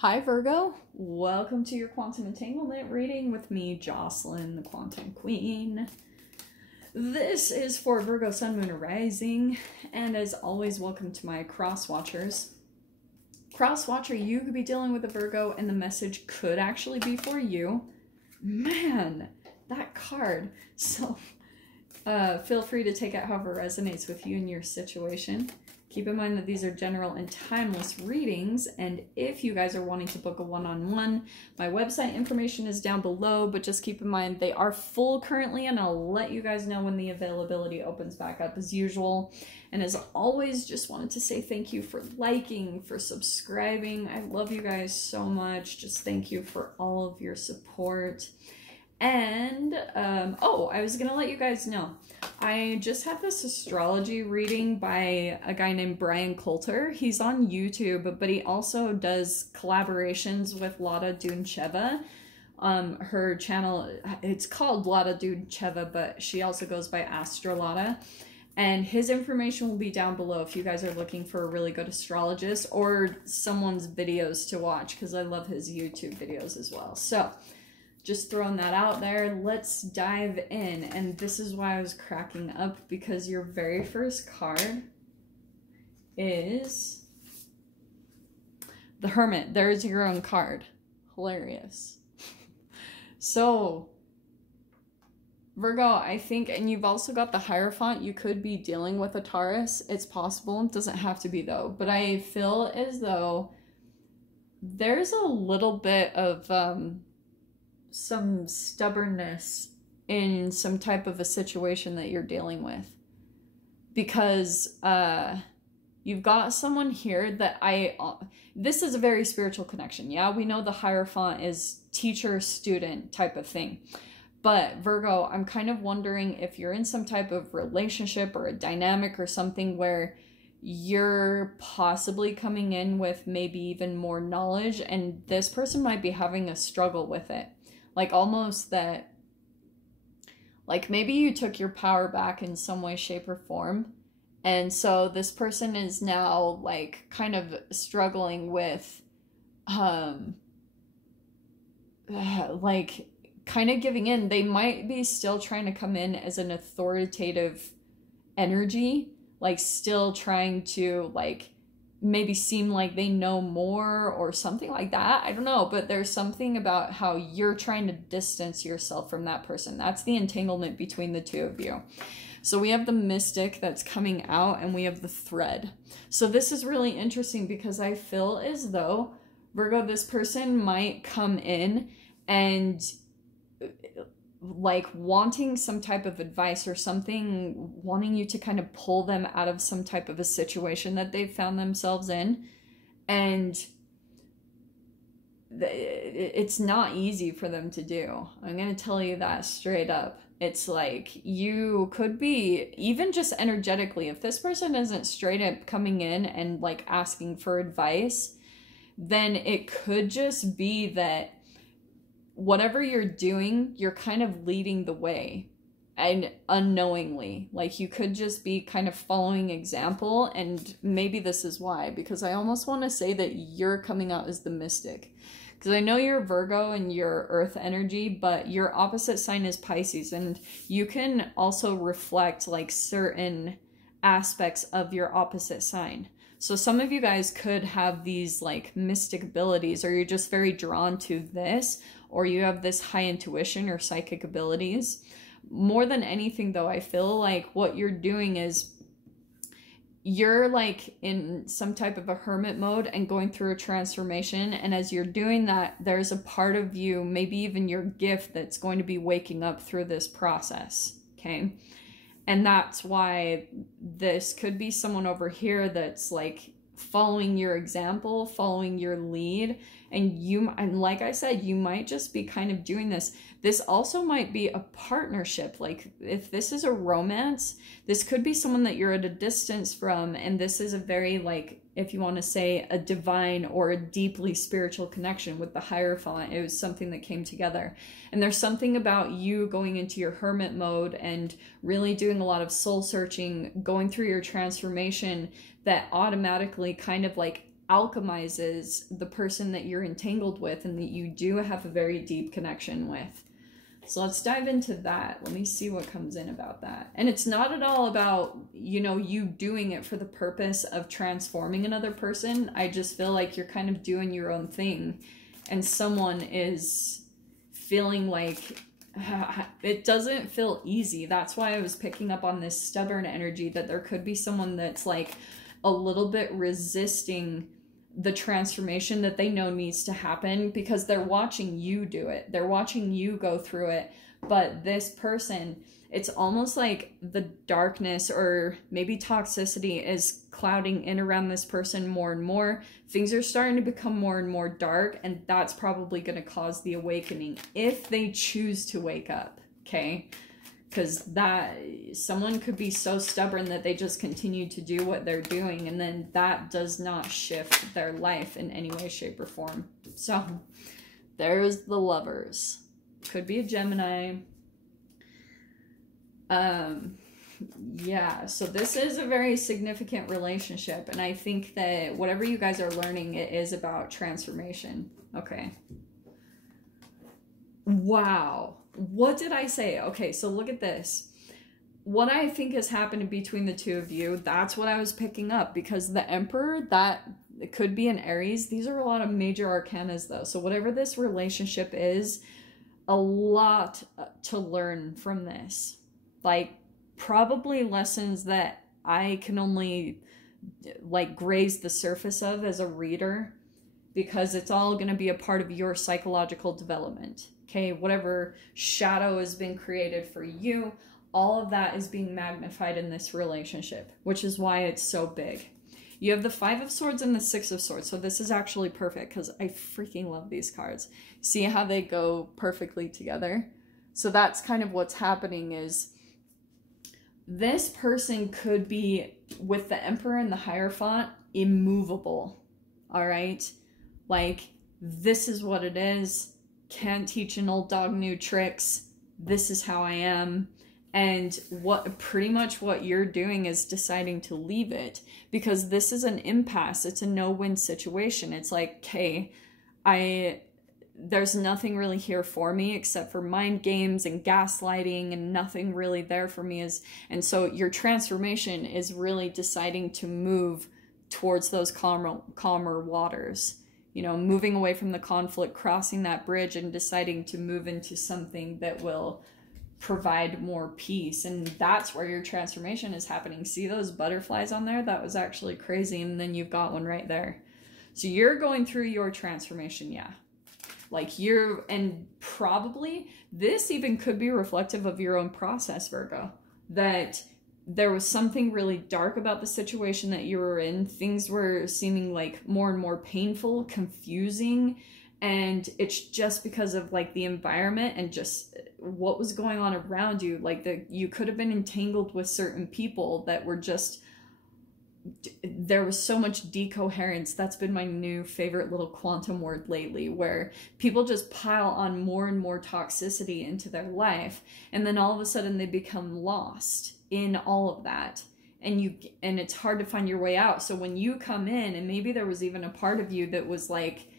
Hi Virgo, welcome to your Quantum Entanglement reading with me, Jocelyn, the Quantum Queen. This is for Virgo, Sun, Moon, or Rising, and as always, welcome to my Cross Watchers. Cross Watcher, you could be dealing with a Virgo, and the message could actually be for you. Man, that card. So, feel free to take it however resonates with you and your situation. Keep in mind that these are general and timeless readings, and if you guys are wanting to book a one-on-one, my website information is down below, but just keep in mind they are full currently, and I'll let you guys know when the availability opens back up as usual. And as always, just wanted to say thank you for liking, for subscribing. I love you guys so much. Just thank you for all of your support. And, I was gonna let you guys know, I just had this astrology reading by a guy named Brian Coulter. He's on YouTube, but he also does collaborations with Lada Duncheva. Her channel, it's called Lada Duncheva, but she also goes by Astrolada. And his information will be down below if you guys are looking for a really good astrologist or someone's videos to watch, because I love his YouTube videos as well. So, just throwing that out there, let's dive in. And this is why I was cracking up, because your very first card is the Hermit. There's your own card. Hilarious. So, Virgo, I think, and you've also got the Hierophant, you could be dealing with a Taurus. It's possible. It doesn't have to be, though. But I feel as though there's a little bit of, some stubbornness in some type of a situation that you're dealing with, because you've got someone here that this is a very spiritual connection. Yeah, we know the Hierophant is teacher student type of thing, but Virgo, I'm kind of wondering if you're in some type of relationship or a dynamic or something where you're possibly coming in with maybe even more knowledge, and this person might be having a struggle with it. Like almost that, like maybe you took your power back in some way, shape, or form. And so this person is now like kind of struggling with, like kind of giving in. They might be still trying to come in as an authoritative energy, like still trying to like maybe seem like they know more or something like that. I don't know, but there's something about how you're trying to distance yourself from that person. That's the entanglement between the two of you. So we have the Mystic that's coming out, and we have the Thread. So this is really interesting because I feel as though, Virgo, this person might come in and like wanting some type of advice or something, wanting you to kind of pull them out of some type of a situation that they've found themselves in. And it's not easy for them to do. I'm going to tell you that straight up. It's like you could be, even just energetically, if this person isn't straight up coming in and like asking for advice, then it could just be that whatever you're doing, you're kind of leading the way, and unknowingly, like you could just be kind of following example. And maybe this is why, because I almost want to say that you're coming out as the Mystic, because I know you're Virgo and you're earth energy, but your opposite sign is Pisces, and you can also reflect like certain aspects of your opposite sign. So some of you guys could have these like mystic abilities, or you're just very drawn to this, or you have this high intuition or psychic abilities. More than anything though, I feel like what you're doing is you're like in some type of a hermit mode and going through a transformation. And as you're doing that, there's a part of you, maybe even your gift, that's going to be waking up through this process. Okay. And that's why this could be someone over here that's like following your example, following your lead. And like I said, you might just be kind of doing this. This also might be a partnership. Like if this is a romance, this could be someone that you're at a distance from. And this is a very like, if you want to say a divine or a deeply spiritual connection with the Hierophant. It was something that came together. And there's something about you going into your hermit mode and really doing a lot of soul searching, going through your transformation, that automatically kind of like alchemizes the person that you're entangled with and that you do have a very deep connection with. So let's dive into that. Let me see what comes in about that. And it's not at all about, you know, you doing it for the purpose of transforming another person. I just feel like you're kind of doing your own thing, and someone is feeling like it doesn't feel easy. That's why I was picking up on this stubborn energy, that there could be someone that's like a little bit resisting the transformation that they know needs to happen, because they're watching you do it. They're watching you go through it. But this person, it's almost like the darkness or maybe toxicity is clouding in around this person more and more. Things are starting to become more and more dark, and that's probably going to cause the awakening if they choose to wake up, okay? Because that someone could be so stubborn that they just continue to do what they're doing, and then that does not shift their life in any way, shape, or form. So there's the Lovers. Could be a Gemini. Yeah, so this is a very significant relationship, and I think that whatever you guys are learning, it is about transformation. Okay. Wow. What did I say? Okay, so look at this. What I think has happened between the two of you, that's what I was picking up, because the Emperor, that it could be an Aries. These are a lot of major arcanas though. So whatever this relationship is, a lot to learn from this. Like probably lessons that I can only like graze the surface of as a reader, because it's all going to be a part of your psychological development. Okay, whatever shadow has been created for you, all of that is being magnified in this relationship, which is why it's so big. You have the Five of Swords and the Six of Swords, so this is actually perfect because I freaking love these cards. See how they go perfectly together? So that's kind of what's happening, is this person could be, with the Emperor and the Hierophant, immovable, all right? Like, this is what it is. Can't teach an old dog new tricks. This is how I am. And pretty much what you're doing is deciding to leave it, because this is an impasse. It's a no-win situation. It's like, okay, there's nothing really here for me except for mind games and gaslighting, and nothing really there for me and so your transformation is really deciding to move towards those calmer waters. You know, moving away from the conflict, crossing that bridge, and deciding to move into something that will provide more peace. And that's where your transformation is happening. See those butterflies on there? That was actually crazy. And then you've got one right there. So you're going through your transformation, yeah. Like and probably this even could be reflective of your own process, Virgo. That there was something really dark about the situation that you were in. Things were seeming like more and more painful, confusing, and it's just because of like the environment and just what was going on around you. Like you could have been entangled with certain people that were just, there was so much decoherence. That's been my new favorite little quantum word lately, where people just pile on more and more toxicity into their life, and then all of a sudden they become lost in all of that, and it's hard to find your way out. So when you come in, and maybe there was even a part of you that was like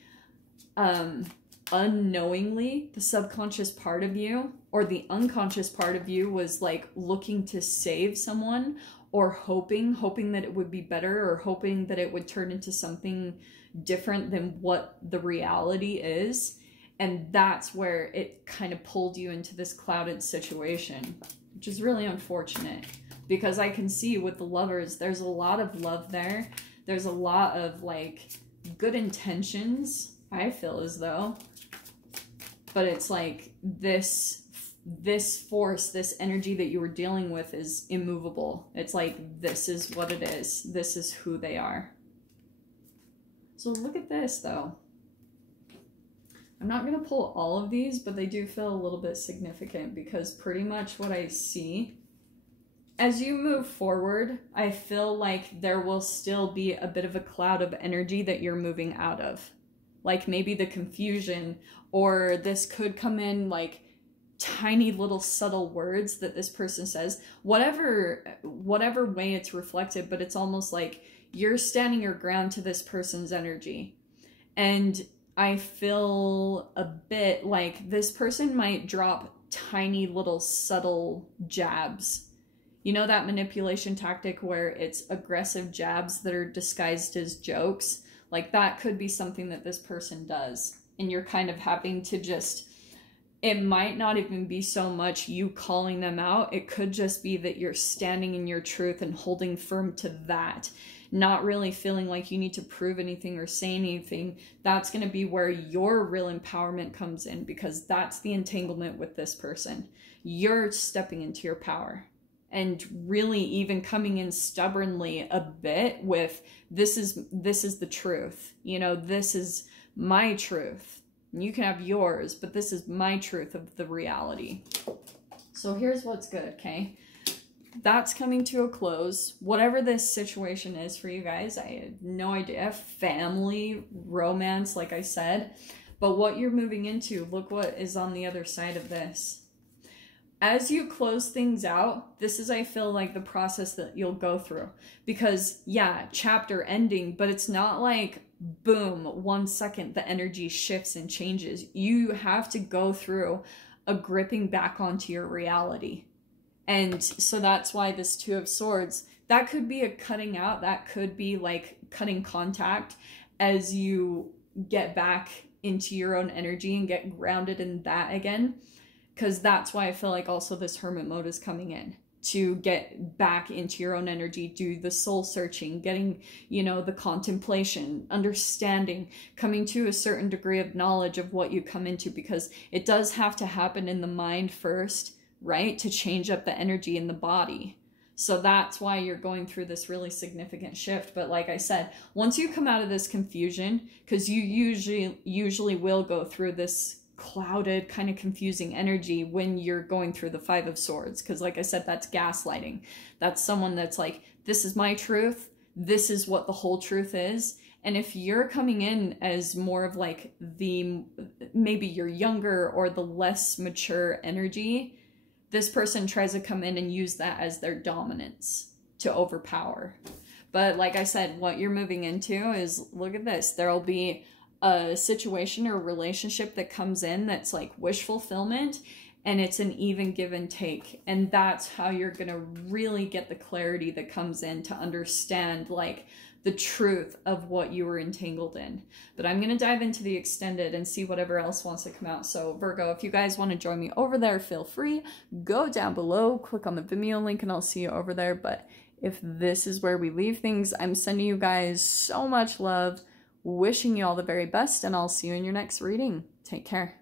unknowingly, the subconscious part of you or the unconscious part of you was like looking to save someone, or hoping that it would be better, or hoping that it would turn into something different than what the reality is. And that's where it kind of pulled you into this clouded situation, which is really unfortunate, because I can see with the Lovers, there's a lot of love there. There's a lot of like good intentions, I feel as though, but it's like this force, this energy that you were dealing with is immovable. It's like, this is what it is. This is who they are. So look at this though. I'm not going to pull all of these, but they do feel a little bit significant, because pretty much what I see as you move forward, I feel like there will still be a bit of a cloud of energy that you're moving out of. Like maybe the confusion, or this could come in like tiny little subtle words that this person says, whatever way it's reflected, but it's almost like you're standing your ground to this person's energy. And I feel a bit like this person might drop tiny little subtle jabs. You know that manipulation tactic where it's aggressive jabs that are disguised as jokes? Like that could be something that this person does. And you're kind of having to just, it might not even be so much you calling them out. It could just be that you're standing in your truth and holding firm to that. Not really feeling like you need to prove anything or say anything. That's going to be where your real empowerment comes in, because that's the entanglement with this person. You're stepping into your power and really even coming in stubbornly a bit with, this is the truth. You know, this is my truth. You can have yours, but this is my truth of the reality. So here's what's good, okay? That's coming to a close. Whatever this situation is for you guys, I have no idea. Family, romance, like I said. But what you're moving into, look what is on the other side of this. As you close things out, this is, I feel like, the process that you'll go through. Because, yeah, chapter ending, but it's not like, boom, 1 second, the energy shifts and changes. You have to go through a gripping back onto your reality. And so that's why this Two of Swords, that could be a cutting out, that could be like cutting contact as you get back into your own energy and get grounded in that again. Because that's why I feel like also this hermit mode is coming in, to get back into your own energy, do the soul searching, getting, you know, the contemplation, understanding, coming to a certain degree of knowledge of what you come into, because it does have to happen in the mind first, right? To change up the energy in the body. So that's why you're going through this really significant shift. But like I said, once you come out of this confusion, because you usually will go through this clouded, kind of confusing energy when you're going through the Five of Swords. Because like I said, that's gaslighting. That's someone that's like, this is my truth. This is what the whole truth is. And if you're coming in as more of like the, maybe you're younger or the less mature energy, this person tries to come in and use that as their dominance to overpower. But like I said, what you're moving into is, look at this. There'll be a situation or a relationship that comes in that's like wish fulfillment, and it's an even give and take. And that's how you're going to really get the clarity that comes in to understand like the truth of what you were entangled in. But I'm going to dive into the extended and see whatever else wants to come out. So Virgo, if you guys want to join me over there, feel free. Go down below, click on the Vimeo link, and I'll see you over there. But if this is where we leave things, I'm sending you guys so much love, wishing you all the very best, and I'll see you in your next reading. Take care.